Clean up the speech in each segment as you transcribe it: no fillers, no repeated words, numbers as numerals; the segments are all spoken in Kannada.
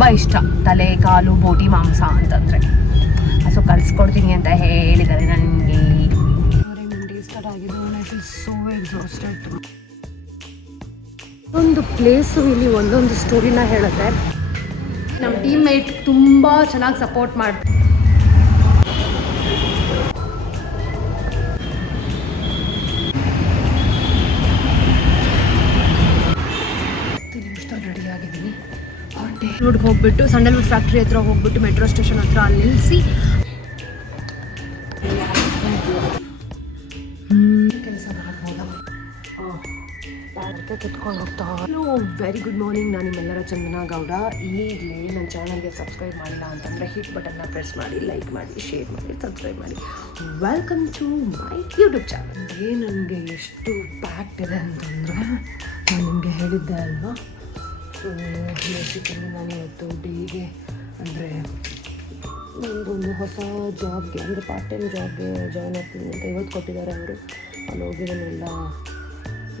ತುಂಬ ಇಷ್ಟ, ತಲೆ ಕಾಲು ಬೋಟಿ ಮಾಂಸ ಅಂತಂದರೆ. ಸೊ ಕಲಿಸ್ಕೊಡ್ತೀನಿ ಅಂತ ಹೇಳಿದ್ದಾರೆ ನನಗೆ. ಡೇ ಸ್ಟಾರ್ಟ್ ಆಗಿದ್ದು, ಐ ಫೀಲ್ ಸೋ ಎಕ್ಸಾಸ್ಟೆಡ್. ಒಂದು ಪ್ಲೇಸು ಇಲ್ಲಿ ಒಂದೊಂದು ಸ್ಟೋರಿನ ಹೇಳುತ್ತೆ. ನಮ್ಮ ಟೀಮ್ ಮೇಟ್ ತುಂಬ ಚೆನ್ನಾಗಿ ಸಪೋರ್ಟ್ ಮಾಡ್ತಾರೆ. ರೆಡಿ ಆಗಿದ್ದೀನಿ. ರೋಡ್ಗೆ ಹೋಗ್ಬಿಟ್ಟು ಸ್ಯಾಂಡಲ್ವುಡ್ ಫ್ಯಾಕ್ಟ್ರಿ ಹತ್ರ ಹೋಗ್ಬಿಟ್ಟು ಮೆಟ್ರೋ ಸ್ಟೇಷನ್ ಹತ್ರ ಅಲ್ಲಿ ನಿಲ್ಲಿಸಿ ಕೆಲಸ ಮಾಡ್ಬೋದ ಕಿತ್ಕೊಂಡು ಹೋಗ್ತಾ. Hello, very good morning. ನಾನು ನಿಮ್ಮೆಲ್ಲರ ಚಂದನಾ ಗೌಡ. ಈಗಲೇ ನನ್ನ ಚಾನಲ್ಗೆ ಸಬ್ಸ್ಕ್ರೈಬ್ ಮಾಡಿಲ್ಲ ಅಂತಂದರೆ ಹಿಟ್ ಬಟನ್ನ ಪ್ರೆಸ್ ಮಾಡಿ, ಲೈಕ್ ಮಾಡಿ, ಶೇರ್ ಮಾಡಿ, ಸಬ್ಸ್ಕ್ರೈಬ್ ಮಾಡಿ. Welcome to my YouTube channel. ನನಗೆ ಎಷ್ಟು ಪ್ಯಾಕ್ಟ್ ಇದೆ ಅಂತಂದರೆ ನಾನು ನಿಮಗೆ ಹೇಳಿದ್ದೆ ಅಲ್ವಾ. ಸೊ ಬೇಸಿಕಲಿ ನಾನು ಇವತ್ತು ಡೇಗೆ ಅಂದರೆ ಒಂದು ಹೊಸ ಜಾಬ್ಗೆ ಅಂದರೆ ಪಾರ್ಟ್ ಟೈಮ್ ಜಾಬ್ಗೆ ಜಾಯ್ನ್ ಆಗ್ತೀನಿ ಅಂತ ಇವತ್ತು ಕೊಟ್ಟಿದ್ದಾರೆ ಅವರು. ಅಲ್ಲಿ ಹೋಗಿರೋನೆಲ್ಲ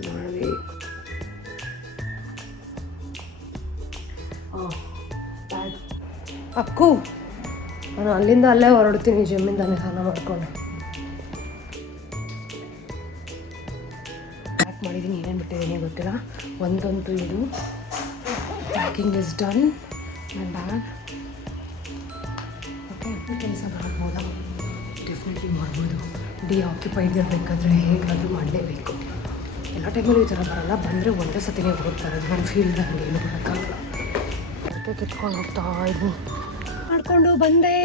ಮಾಡಬೇಕು. ಅಕ್ಕು, ನಾನು ಅಲ್ಲಿಂದ ಅಲ್ಲೇ ಹೊರಡ್ತೀನಿ, ಜಿಮ್ಮಿಂದಾನೆ ಸ್ನಾನ ಮಾಡಿಕೊಂಡು. ಪ್ಯಾಕ್ ಮಾಡಿದ್ದೀನಿ, ಏನೇನು ಬಿಟ್ಟಿದ್ದೀನಿ ಗೊತ್ತಿಲ್ಲ. ಒಂದಂತೂ ಇದು ಪ್ಯಾಕಿಂಗ್ ಇಸ್ ಡನ್. ನನ್ನ ಬ್ಯಾಗ್ ಓಕೆ. ಕೆಲಸ ಮಾಡ್ಬೋದಾ? ಡೆಫಿನೆಟ್ಲಿ ಮಾಡ್ಬೋದು. ಆಕ್ಯುಪೈಡ್ ಇರಬೇಕಾದ್ರೆ ಹೇಗಾದರೂ ಮಾಡಲೇಬೇಕು. ಎಲ್ಲ ಟೈಮಲ್ಲೂ ಈ ಥರ ಬರೋಲ್ಲ, ಬಂದರೆ ಒಂದೇ ಸತಿನೇ ಹೋಗ್ತಾರೆ. ನನ್ನ ಫೀಲ್ಡ್ ಹಂಗೆ ಏನು ಮಾಡೋಕ್ಕಾಗಲ್ಲ. ಅದಕ್ಕೆ ಕಿತ್ಕೊಂಡು ಹೋಗ್ತಾ ಇದ್ವಿ. ಮಾಡಿಕೊಂಡು ಬಂದೆ,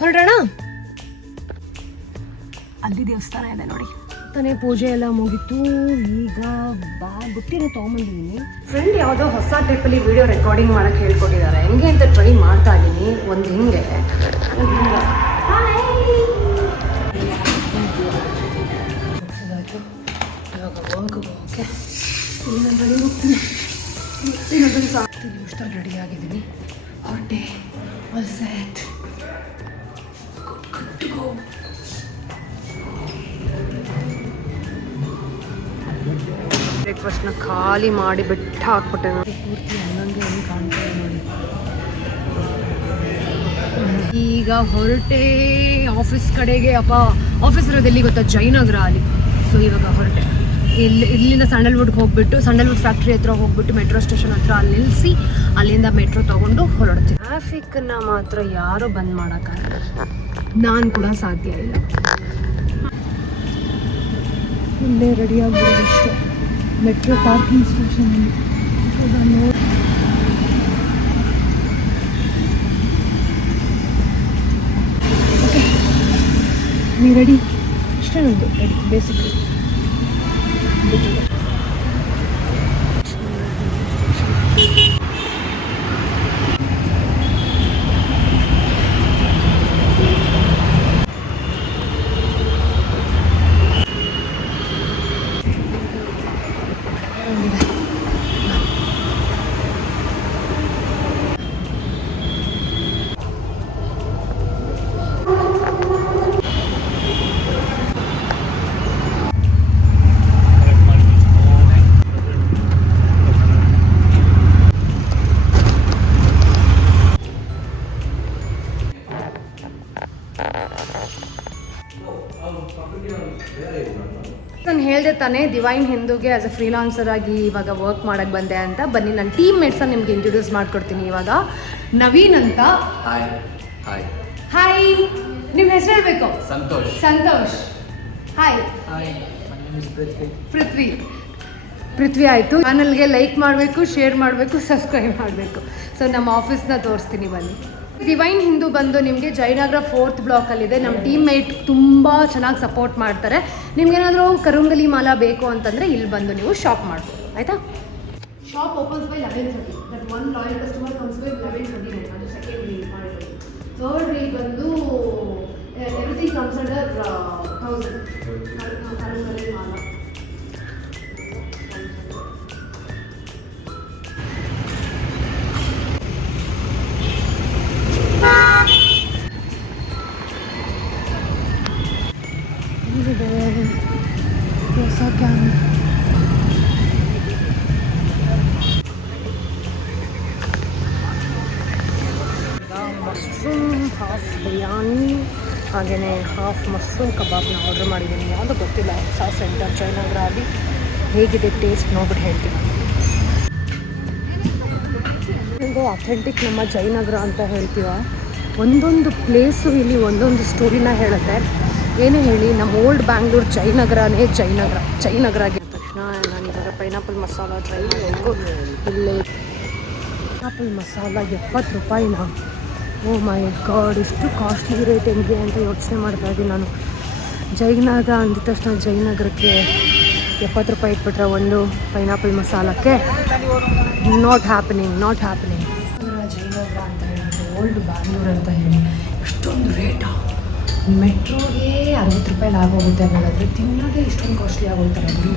ಹೊರಡೋಣ. ಅಲ್ಲಿ ದೇವಸ್ಥಾನ ಇದೆ ನೋಡಿ. ತಾನೇ ಪೂಜೆ ಎಲ್ಲ ಮುಗಿತು. ಈಗ ಬುಟ್ಟಿನ ತೊಗೊಂಬಂದಿದ್ದೀನಿ. ಫ್ರೆಂಡ್ ಯಾವುದೋ ಹೊಸ ಟೈಪಲ್ಲಿ ವಿಡಿಯೋ ರೆಕಾರ್ಡಿಂಗ್ ಮಾಡೋಕ್ಕೆ ಹೇಳ್ಕೊಟ್ಟಿದ್ದಾರೆ. ಹೆಂಗೆ ಅಂತ ಟ್ರೈ ಮಾಡ್ತಾ ಇದ್ದೀನಿ. ಒಂದು ಹಿಂಗೆ ಓಕೆ. ಇನ್ನೊಂದು ಹೋಗ್ತೀನಿ. ನಿಮಿಷದಲ್ಲಿ ರೆಡಿ ಆಗಿದ್ದೀನಿ. ಹೊರಟೆ, all set, good to go. ಬ್ರೇಕ್ಫಾಸ್ಟ್ನ ಖಾಲಿ ಮಾಡಿ ಬಿಟ್ಟು ಹಾಕ್ಬಿಟ್ಟೆ ನೋಡಿ. ಪೂರ್ತಿ ಹಂಗಂಗೆ ಹೆಂಗೆ ಕಾಣ್ತಾರೆ ನೋಡಿ. ಈಗ ಹೊರಟೆ ಆಫೀಸ್ ಕಡೆಗೆ. ಆಫೀಸ್ ಇರೋದು ಎಲ್ಲಿ ಗೊತ್ತಾ? ಜಯನಗರ ಅಲ್ಲಿ. ಸೊ ಇವಾಗ ಹೊರಟೆ. ಇಲ್ಲಿಂದ ಸ್ಯಾಂಡಲ್ವುಡ್ಗೆ ಹೋಗ್ಬಿಟ್ಟು ಸ್ಯಾಂಡಲ್ವುಡ್ ಫ್ಯಾಕ್ಟ್ರಿ ಹತ್ರ ಹೋಗ್ಬಿಟ್ಟು ಮೆಟ್ರೋ ಸ್ಟೇಷನ್ ಹತ್ರ ಅಲ್ಲಿ ನಿಲ್ಲಿಸಿ ಅಲ್ಲಿಂದ ಮೆಟ್ರೋ ತೊಗೊಂಡು ಹೊರಡ್ತೀನಿ. ಟ್ರಾಫಿಕ್ನ ಮಾತ್ರ ಯಾರೂ ಬಂದ್ ಮಾಡೋಕ್ಕಾಗಲ್ಲ, ನಾನು ಕೂಡ ಸಾಧ್ಯ ಇಲ್ಲ. ಇಲ್ಲೇ ರೆಡಿ ಆಗ್ಬೋದು ಇಷ್ಟೇ. ಮೆಟ್ರೋ ಪಾರ್ಕಿಂಗ್ ಸ್ಟೇಷನಲ್ಲಿ ಓಕೆ. ನೀವು ರೆಡಿ? ಇಷ್ಟೇ ನಂದು ರೆಡಿ. ಬೇಸಿಕ್ಲಿ ನಾನು ಹೇಳಿದೆ ತಾನೇ ದಿವೈನ್ ಹಿಂದೂಗೆ ಆಸ್ ಅ ಫ್ರೀಲಾನ್ಸರ್ ಆಗಿ ಇವಾಗ ವರ್ಕ್ ಮಾಡೋಕ್ಕೆ ಬಂದೆ ಅಂತ. ಬನ್ನಿ, ನನ್ನ ಟೀಮ್ ಮೇಟ್ಸನ್ನು ನಿಮ್ಗೆ ಇಂಟ್ರೊಡ್ಯೂಸ್ ಮಾಡ್ಕೊಡ್ತೀನಿ. ಇವಾಗ ನವೀನ್ ಅಂತ. ಹಾಯ್, ನಿಮ್ಮ ಹೆಸರು ಹೇಳಬೇಕು? ಸಂತೋಷ್. ಹಾಯ್. ಪೃಥ್ವಿ ಆಯಿತು. ಚಾನಲ್ಗೆ ಲೈಕ್ ಮಾಡಬೇಕು, ಶೇರ್ ಮಾಡಬೇಕು, ಸಬ್ಸ್ಕ್ರೈಬ್ ಮಾಡಬೇಕು. ಸೊ ನಮ್ಮ ಆಫೀಸ್ನ ತೋರಿಸ್ತೀನಿ ಬನ್ನಿ. ದಿವೈನ್ ಹಿಂದೂ ಬಂದು ನಿಮಗೆ ಜಯನಗರ 4th ಬ್ಲಾಕಲ್ಲಿದೆ. ನಮ್ಮ ಟೀಮ್ ಮೇಟ್ ತುಂಬ ಚೆನ್ನಾಗಿ ಸಪೋರ್ಟ್ ಮಾಡ್ತಾರೆ. ನಿಮ್ಗೇನಾದರೂ ಕರುಂಗಲಿ ಮಾಲ ಬೇಕು ಅಂತಂದರೆ ಇಲ್ಲಿ ಬಂದು ನೀವು ಶಾಪ್ ಮಾಡ್ಬೋದು, ಆಯಿತಾ? Shop opens by 11:30. That one loyal customer comes by 11:29. ಅದು ಸೆಕೆಂಡ್ ರೀಲ್ ಮಾಡಿರೋದು. ಥರ್ಡ್ ರೀಲ್ ಬಂದು ಎವ್ರಿಥಿಂಗ್ ಕಮ್ಸ್ ಅಂಡರ್ 1000 ಕರುಂಗಲಿ ಮಾಲ. ಹೊಸ ಕ್ಯಾನ್ ಹಾಫ್ ಬಿರಿಯಾನಿ ಹಾಗೆಯೇ ಹಾಫ್ ಮಶ್ರೂಮ್ ಕಬಾಬ್ನ ಆರ್ಡ್ರ್ ಮಾಡಿದ್ದೀನಿ. ಯಾವುದೂ ಗೊತ್ತಿಲ್ಲ, ಹೊಸ ಸೆಂಟರ್ ಜಯನಗರ ಅಲ್ಲಿ. ಹೇಗಿದೆ ಟೇಸ್ಟ್ ನೋಡ್ಬಿಟ್ಟು ಹೇಳ್ತೀನಿ. ಇದು ಅಥೆಂಟಿಕ್ ನಮ್ಮ ಜಯನಗರ ಅಂತ ಹೇಳ್ತೀವ. ಒಂದೊಂದು ಪ್ಲೇಸು ಇಲ್ಲಿ ಒಂದೊಂದು ಸ್ಟೋರಿನ ಹೇಳುತ್ತೆ. ಏನೇ ಹೇಳಿ ನಮ್ಮ ಓಲ್ಡ್ ಬ್ಯಾಂಗ್ಳೂರು ಜಯನಗರನೇ ಜಯನಗರ ಆಗಿದ ತಕ್ಷಣ ನಾನಿವಾಗ ಪೈನಾಪಲ್ ಮಸಾಲ ಟ್ರೈ ಮಾಡಬೇಕು. ಇಲ್ಲಿ ಪೈನಾಪಲ್ ಮಸಾಲ 70 ರೂಪಾಯಿನ. ಓ ಮೈ ಗಾಡ್, ಎಷ್ಟು ಕಾಸ್ಟ್ಲಿ ರೇಟ್ ಹೆಂಗೆ ಅಂತ ಯೋಚನೆ ಮಾಡ್ತಾ ಇದ್ದೀನಿ ನಾನು. ಜಯನಗರ ಅಂದಿದ ತಕ್ಷಣ ಜಯನಗರಕ್ಕೆ 70 ರೂಪಾಯಿ ಇಟ್ಬಿಟ್ರೆ ಒಂದು ಪೈನಾಪಲ್ ಮಸಾಲಕ್ಕೆ ನಾಟ್ ಹ್ಯಾಪನಿಂಗ್. ಜಯನಗರ ಅಂತ ಹೇಳಿ ಓಲ್ಡ್ ಬ್ಯಾಂಗ್ಳೂರು ಅಂತ ಹೇಳಿ ಎಷ್ಟೊಂದು ರೇಟಾ? ಮೆಟ್ರೋಗೆ 60 ರೂಪಾಯಿ ಆಗೋಗುತ್ತೆ ಅನ್ನೋದಾದರೆ ತಿನ್ನೋದೇ ಇಷ್ಟೊಂದು ಕಾಸ್ಟ್ಲಿ ಆಗೋಗ್ತಾರೆ. ಅದು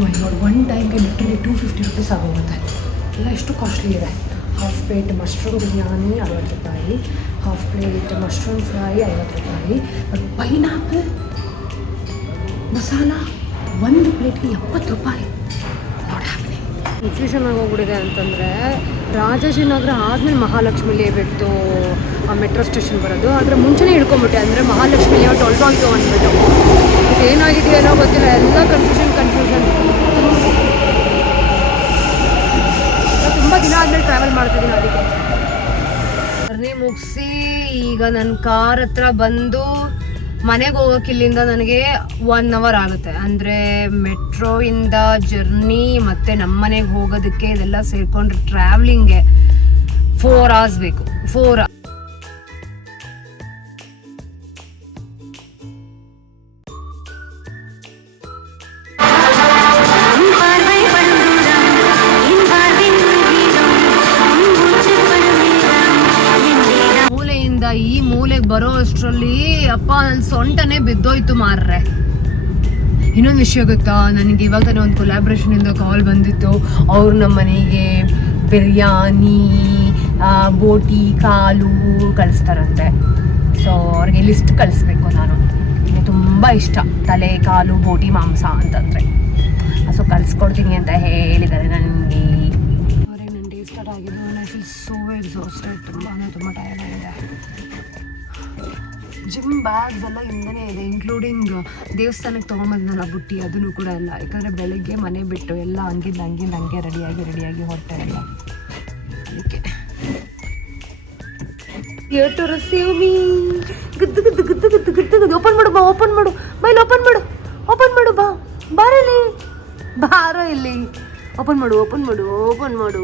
ಮೈ ಗಾಡ್, ಒನ್ ಟೈಮ್ಗೆ ಲಿಟ್ರಲಿ 250 ರೂಪೀಸ್ ಆಗೋಗುತ್ತೆ. ಎಲ್ಲ ಎಷ್ಟು ಕಾಸ್ಟ್ಲಿ ಇದೆ. ಹಾಫ್ ಪ್ಲೇಟ್ ಮಶ್ರೂಮ್ ಬಿರಿಯಾನಿ 60 ರೂಪಾಯಿ, ಹಾಫ್ ಪ್ಲೇಟ್ ಮಶ್ರೂಮ್ ಫ್ರೈ 50 ರೂಪಾಯಿ. ಬಟ್ ಪೈನಾಪಲ್ ಮಸಾಲ ಒಂದು ಪ್ಲೇಟ್ಗೆ 70 ರೂಪಾಯಿ. Not happening. ಕನ್ಫ್ಯೂಷನ್ ಆಗೋಗ್ಬಿಟ್ಟಿದೆ ಅಂತಂದರೆ ರಾಜಾಜಿನಗರ ಆದಮೇಲೆ ಮಹಾಲಕ್ಷ್ಮಿ ಲೇಔಟು ಮೆಟ್ರೋ ಸ್ಟೇಷನ್ ಬರೋದು. ಆದರೆ ಮುಂಚೆನೇ ಹಿಡ್ಕೊಂಬಿಟ್ಟೆ, ಅಂದರೆ ಮಹಾಲಕ್ಷ್ಮಿ ಲೇಔಟ್ ಹೊರಟೋಯ್ತು ಅಂದ್ಬಿಟ್ಟು. ಏನಾಗಿದೆಯೋ ಗೊತ್ತಿಲ್ಲ, ಎಲ್ಲ ಕನ್ಫ್ಯೂಷನ್. ತುಂಬ ದಿನ ಆದಮೇಲೆ ಟ್ರಾವೆಲ್ ಮಾಡ್ತಿದ್ದೀನಿ. ಅದಕ್ಕೆ ಜರ್ನಿ ಮುಗಿಸಿ ಈಗ ನನ್ನ ಕಾರ್ ಹತ್ರ ಬಂದು ಮನೆಗೆ ಹೋಗೋಕೆ ಇಲ್ಲಿಂದ ನನಗೆ 1 ಅವರ್ ಆಗುತ್ತೆ. ಅಂದರೆ ಮೆಟ್ರೋಯಿಂದ ಜರ್ನಿ ಮತ್ತು ನಮ್ಮ ಮನೆಗೆ ಹೋಗೋದಕ್ಕೆ ಇದೆಲ್ಲ ಸೇರಿಕೊಂಡ್ರೆ ಟ್ರಾವ್ಲಿಂಗ್ಗೆ 4 hours ಬೇಕು. 4 ಈ ಮೂಲೆಗೆ ಬರೋ ಅಷ್ಟರಲ್ಲಿ ಅಪ್ಪ ನನ್ನ ಸೊಂಟನೇ ಬಿದ್ದೋಯ್ತು ಮಾರ್ರೆ. ಇನ್ನೊಂದು ವಿಷಯ ಗೊತ್ತಾ, ನನಗೆ ಇವಾಗ ತಾನೇ ಒಂದು ಕೊಲ್ಯಾಬ್ರೇಷನಿಂದ ಕಾಲ್ ಬಂದಿತ್ತು. ಅವ್ರು ನಮ್ಮ ಮನೆಗೆ ಬಿರಿಯಾನಿ, ಬೋಟಿ ಕಾಲು ಕಳಿಸ್ತಾರಂತೆ. ಸೊ ಅವ್ರಿಗೆ ಲಿಸ್ಟ್ ಕಳಿಸ್ಬೇಕು ನಾನು. ನನಗೆ ತುಂಬ ಇಷ್ಟ ತಲೆ ಕಾಲು ಬೋಟಿ ಮಾಂಸ ಅಂತಂದರೆ. ಸೊ ಕಳಿಸ್ಕೊಡ್ತೀನಿ ಅಂತ ಹೇಳಿದ್ದಾರೆ ನನಗೆ. ನನ್ನ ಡೇ ಸ್ಟಾರ್ಟ್ ಆಗಿದ್ದು. I feel so exhausted. ತುಂಬ ಟೈರ್ಡ್ ಆಗಿದೆ. ಜಿಮ್ ಬ್ಯಾಗ್ಸ್ ಎಲ್ಲ ಹಿಂದನೇ ಇದೆ, ಇನ್ಕ್ಲೂಡಿಂಗ್ ದೇವಸ್ಥಾನಕ್ಕೆ ತೊಗೊಂಬಂದಿದ್ದಲ್ಲ ಬುಟ್ಟಿ, ಅದನ್ನು ಕೂಡ ಎಲ್ಲ. ಯಾಕಂದರೆ ಬೆಳಗ್ಗೆ ಮನೆ ಬಿಟ್ಟು ಎಲ್ಲ ಹಂಗೆ ರೆಡಿಯಾಗಿ ಹೊರಟೆ ಎಲ್ಲ. ಅದಕ್ಕೆ here to receive me. ಗುದ್ದು ಓಪನ್ ಮಾಡು ಬಾ, ಓಪನ್ ಮಾಡು ಬೈಲ್, ಓಪನ್ ಮಾಡು ಬಾ, ಬಾರೋ ಇಲ್ಲಿ ಓಪನ್ ಮಾಡು.